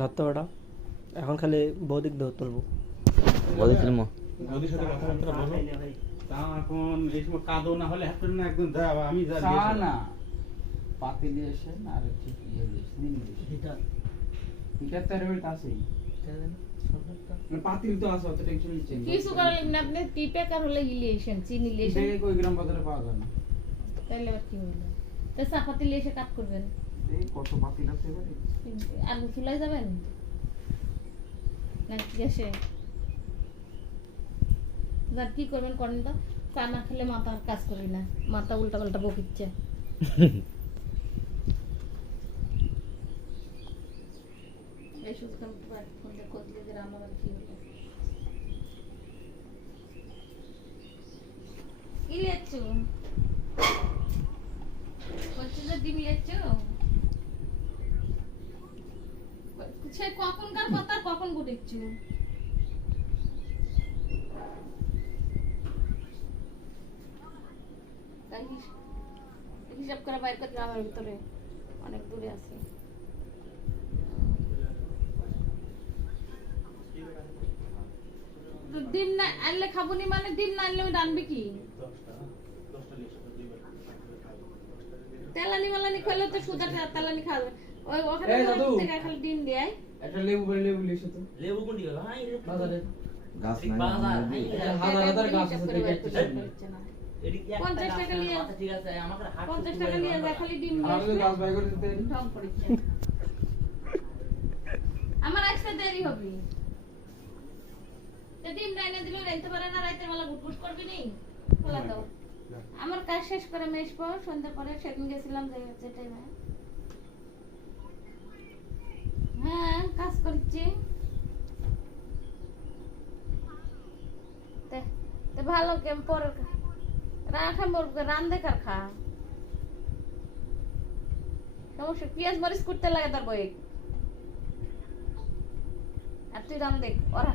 ধরতে ওটা এখন খালি বৌদিক দৌড় তুলবো। বলেছিল মো মোদির সাথে কথাবার্তা বলো। তা এখন এই সময় কাদো না হলে হাঁটবেন না একদম যা আমি যা না। পাতি দিয়েছেন আর ঠিক ইয়ে তো মানে পাতিল তো আছে অত টেনশন নিচ্ছেন কিছু করার না আপনি টিপে কার হলে ইলিয়েশন চিনি ইলিয়েশন? কই গ্রাম বাজারে পাওয়া যায় না। তাহলে আর কি হইল তো লিয়ে কাট করবেন। এই কত পাতিল আছে এবারে আলু চুলাই যাবেন? না গ্যাসে যার কি করবেন করেন তো? চা না খেলে মাথা আর কাজ করি না। মাথা উল্টা পাল্টা বকিচ্ছে। এই সুযোগ ফোন দিয়ে খোঁজ আমার কি হলো? কি লিয়াচ্ছ বলছি যে ডিম সে কখনকার কথা কখন ঘটেছ? হিসাব করে বাইর করে গ্রামের ভিতরে, অনেক দূরে আছে। ডিম না আনলে খাব নি মানে ডিম না আনলে রানবি কি? তেলানি মালানি খেলে তো সুদা তেলানি খাবে ওই ওখানে। থেকে খালি ডিম দেয় একটা লেবু বলে লেবু লিয়েছে তো লেবু কোনটি গেল হ্যাঁ বাজারে গাছ নাই। এটা হাজার হাজার গাছ আছে দেখে একটা হিসাব সামনে। করছে না। এটি কি একটা পঞ্চাশ গাছ টাকা নিয়ে- ঠিক আছে আমাকে হাত পঞ্চাশ শুকিয়ে টাকা নিয়ে। খালি ডিম আমি গাছ বাই করে দিতে ঢং করেছে। আমার আসতে দেরি হবে তো ডিম দিলে রাইতে পারে না রাইতের বেলা গুটগুট করবি নি খোলা দাও কাজ শেষ করে আসব সন্ধ্যা পরে সেদিন গেছিলাম যে যে টাইমে হ্যাঁ কাজ করছি। ভালো কেম পর রাখা মোর রান্ধে কার খা। সমস্যা, পেঁয়াজ মরিচ করতে লাগে তার বই আর তুই রান দেখ, ওরা